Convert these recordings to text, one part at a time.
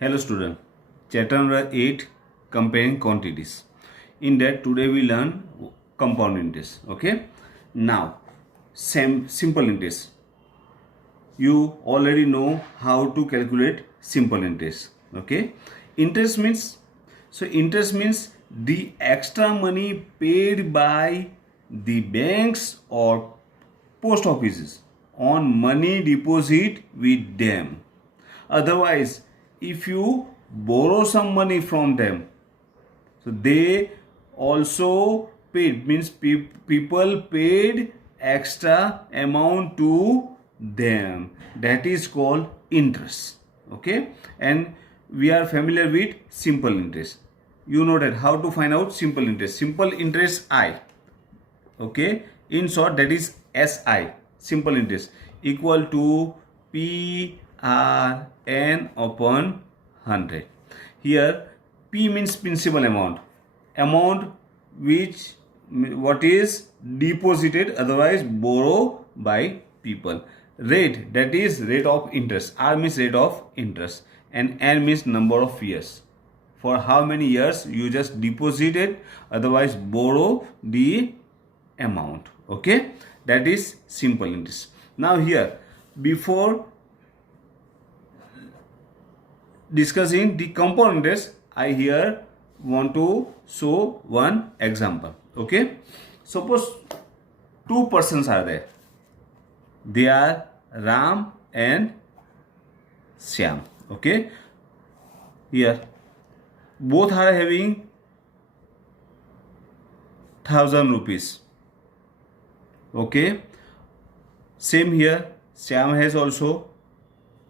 Hello student, chapter number 8 comparing quantities. In that today we learn compound interest. Okay. Now simple interest. You already know how to calculate simple interest. Okay. Interest means the extra money paid by the banks or post offices on money deposit with them. Otherwise, if you borrow some money from them, so they also paid, means people paid extra amount to them, that is called interest. Okay, and we are familiar with simple interest. You know that how to find out simple interest. Simple interest I, okay, in short that is SI, simple interest, equal to PRN upon 100. Here P means principal amount which what is deposited, otherwise borrow by people. Rate, that is rate of interest. R means rate of interest, and N means number of years. For how many years you just deposited, otherwise borrow the amount. Okay, that is simple interest. Now here, before discussing the compound interest, I here want to show one example. Okay, suppose two persons are there. They are Ram and Shyam. Okay, here both are having 1000 rupees. Okay, same here, Shyam has also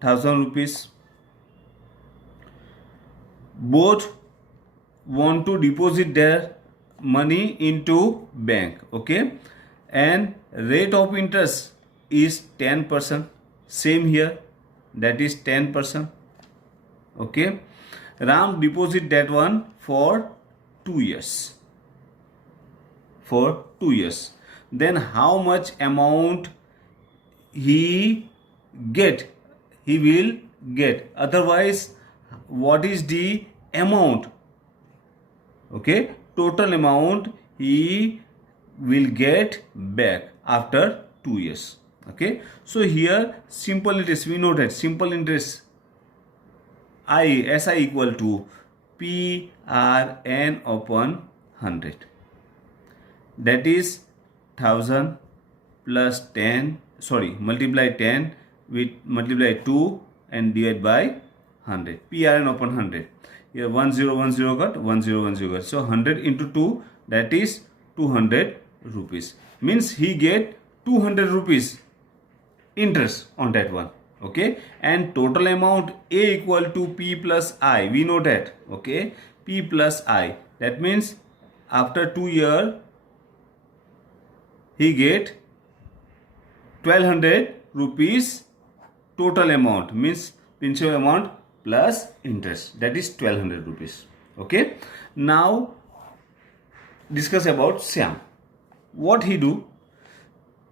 1000 rupees. Both want to deposit their money into bank. Okay, and rate of interest is 10%. Same here, that is 10%. Okay, Ram deposit that one for 2 years. For 2 years. Then how much amount he will get, otherwise what is the amount, okay, total amount he will get back after 2 years. Okay, so here simple interest, we know that simple interest SI equal to PRN upon 100, that is 1000 plus 10, multiply 10 with multiply 2 and divide by 100. PRN upon 100. Here 1010 got 1010 got. So 100 into 2, that is 200 rupees. Means he get 200 rupees interest on that one. Okay, and total amount A equal to P plus I. We know that. Okay, P plus I. That means after 2 years he get 1200 rupees total amount, means principal amount plus interest, that is 1200 rupees. Okay, now discuss about Shyam. What he do?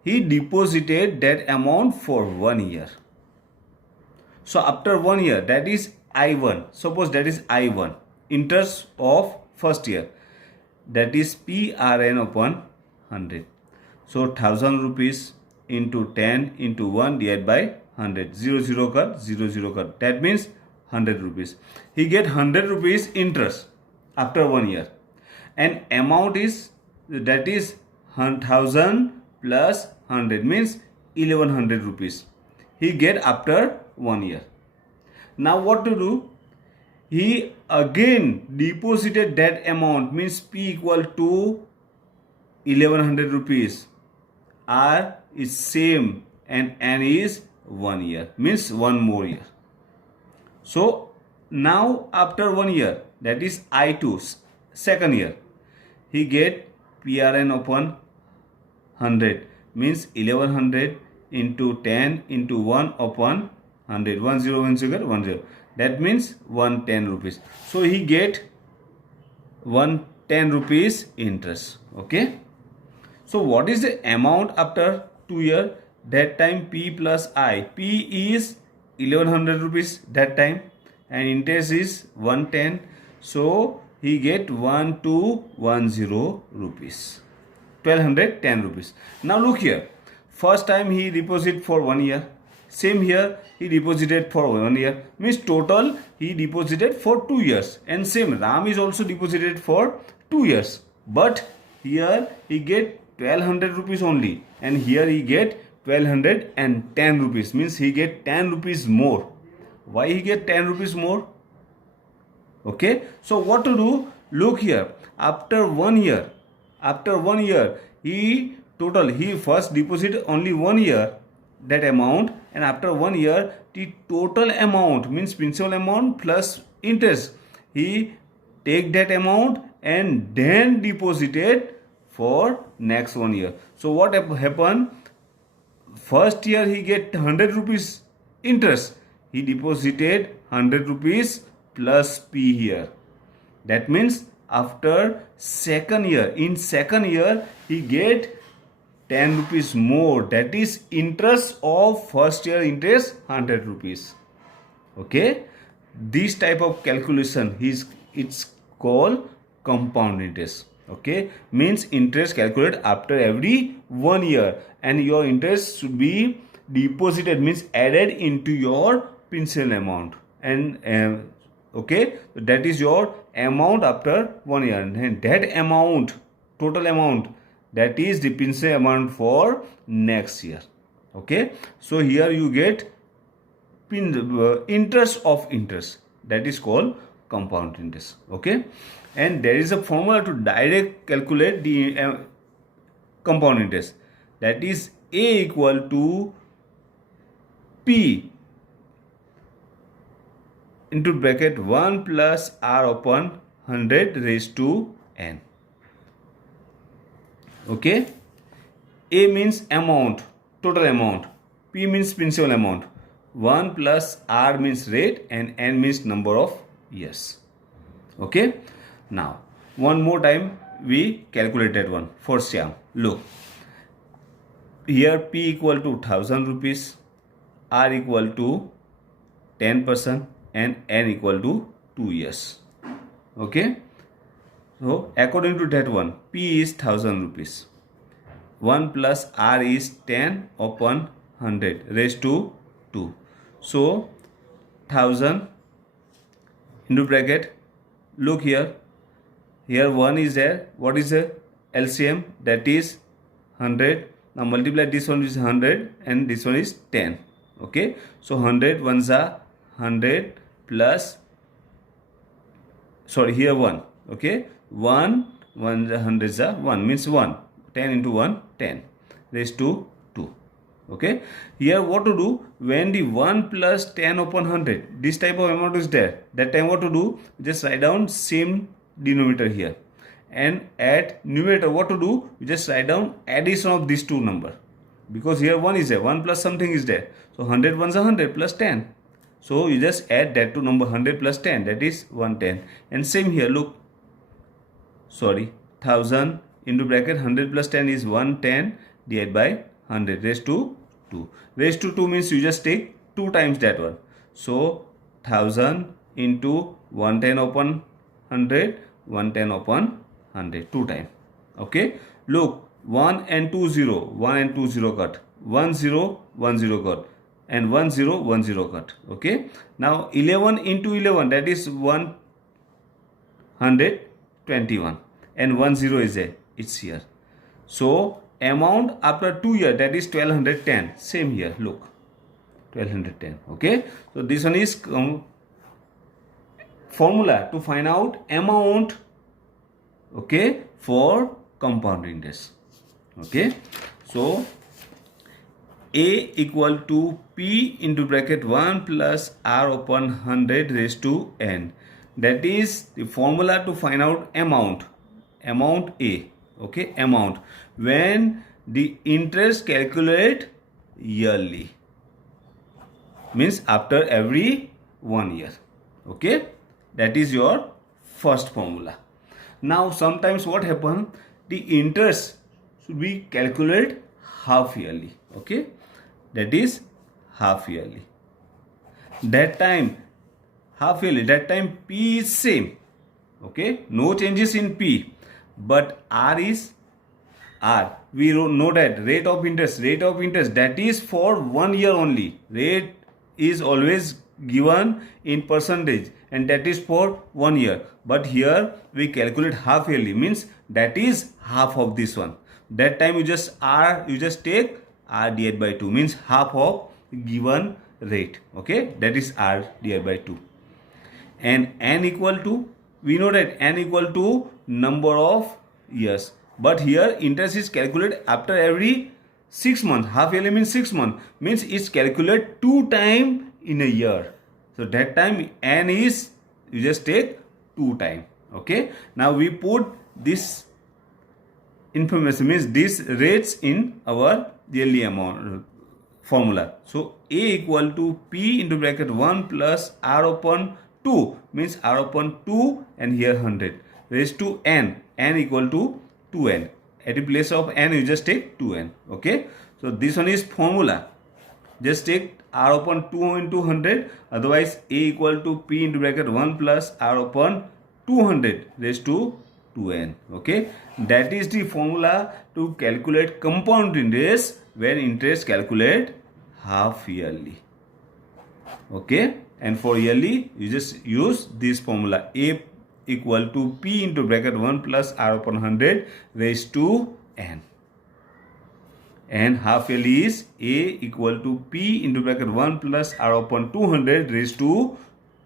He deposited that amount for 1 year. So after 1 year, that is I1. Suppose that is I1, interest of first year, that is PRN upon 100. So 1000 rupees into 10 into 1 divided by 100. 0 cut, 0 cut. That means 100 rupees. He get 100 rupees interest after 1 year. And amount is, that is 1000 plus 100 means 1100 rupees. He get after 1 year. Now what to do? He again deposited that amount, means P equal to 1100 rupees. R is same and N is 1 year, means 1 more year. So now after 1 year, that is I2, second year, he get PRN upon 100, means 1100 into 10 into 1 upon 100. 1010, that means 110 rupees. So he get 110 rupees interest. Okay, so what is the amount after 2 years? That time P plus I. P is 1100 rupees that time. and interest is 110. So he get 1210 rupees. 1210 rupees. Now look here. First time he deposit for 1 year. Same here, he deposited for 1 year. Means total he deposited for 2 years. And same, Ram is also deposited for 2 years. But here he get 1200 rupees only. And here he get 1210 rupees. Means he get 10 rupees more. Why he get 10 rupees more? Okay. So what to do? Look here. After 1 year, he first deposited only 1 year that amount, and after 1 year the total amount means principal amount plus interest, he take that amount and then deposited for next 1 year. So what happened? First year he get 100 rupees interest, he deposited 100 rupees plus P here. That means after second year, he get 10 rupees more. That is interest of first year interest 100 rupees. Okay. This type of calculation it's called compound interest. Okay. Means interest calculated after every 1 year, and your interest should be deposited, means added into your principal amount, and okay, that is your amount after 1 year, and that amount, total amount, that is the principal amount for next year. Okay, so here you get interest of interest, that is called compound interest. Okay, and there is a formula to direct calculate the compound interest, that is A equal to P into bracket 1 plus R upon 100 raised to N. Okay. A means amount, total amount. P means principal amount. 1 plus R means rate, and N means number of years. Okay. Now, one more time we calculate that one for Shyam. Look. Here P equal to 1000 rupees, R equal to 10%, and N equal to 2 years. Okay. So according to that one, P is 1000 rupees. 1 plus R is 10 upon 100 raised to 2. So 1000 into bracket. Look here. Here 1 is there. What is the LCM? That is 100. Now multiply this one is 100 and this one is 10. Okay. So 100 ones are 100 plus, sorry, here 1. Okay. 1 100 is 1 means 1. 10 into 1 10 raised to 2. Okay. Here what to do? When the 1 plus 10 upon 100, this type of amount is there, that time what to do? Just write down same denominator here, and at numerator what to do? You just write down addition of these two number, because here 1 is there, 1 plus something is there. So 100 ones are 100 plus 10. So you just add that to number 100 plus 10, that is 110. And same here, look, sorry, 1000 into bracket 100 plus 10 is 110 divided by 100 raised to 2. Raised to 2 means you just take 2 times that one. So 1000 into 110 upon 100, 110 upon 100, 2 times. Okay. Look, 1 and 2 0, 1 and 2 0 cut, 1 0 1 0 cut, and 1 0 1 0 cut. Okay. Now 11 into 11, that is 121, and 1 0 is there, it's here. So amount after 2 years, that is 1210. Same here, look, 1210. Okay. So this one is formula to find out amount, okay, for compound interest. Okay. So A equal to P into bracket 1 plus R upon 100 raised to N. That is the formula to find out amount. Amount A. Okay. Amount. When the interest calculate yearly. Means after every 1 year. Okay. That is your first formula. Now sometimes what happen? The interest should be calculated half yearly. Okay. That is half yearly. That time half yearly, that time P is same. Okay, no changes in P, but R is R. We know that rate of interest, that is for 1 year only. Rate is always given in percentage and that is for 1 year. But here we calculate half yearly, means that is half of this one. That time you just take R divided by 2, means half of given rate. Okay, that is R divided by 2. And N equal to, we know that N equal to number of years. But here interest is calculated after every 6 months. Half yearly means 6 months. Means it's calculated 2 times in a year. So that time N is, you just take 2 times. Okay. Now we put this information, means these rates in our yearly amount formula. So A equal to P into bracket 1 plus R upon 2, means R upon 2 and here 100 raised to N. N equal to 2N. At the place of N you just take 2N. Okay. So this one is formula. Just take R upon 2 into 100. Otherwise A equal to P into bracket 1 plus R upon 200 raised to 2N. Okay. That is the formula to calculate compound interest when interest calculate half yearly. Okay. And for yearly you just use this formula. A equal to P into bracket 1 plus R upon 100 raised to N. And half yearly is A equal to P into bracket 1 plus R upon 200 raised to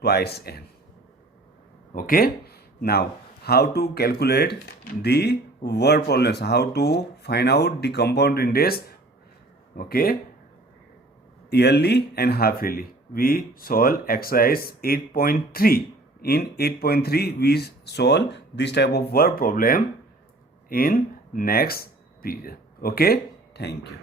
twice N. Okay. Now how to calculate the word problems, how to find out the compound interest. Okay, yearly and half yearly. We solve exercise 8.3. In 8.3 we solve this type of word problem in next period. Okay, thank you.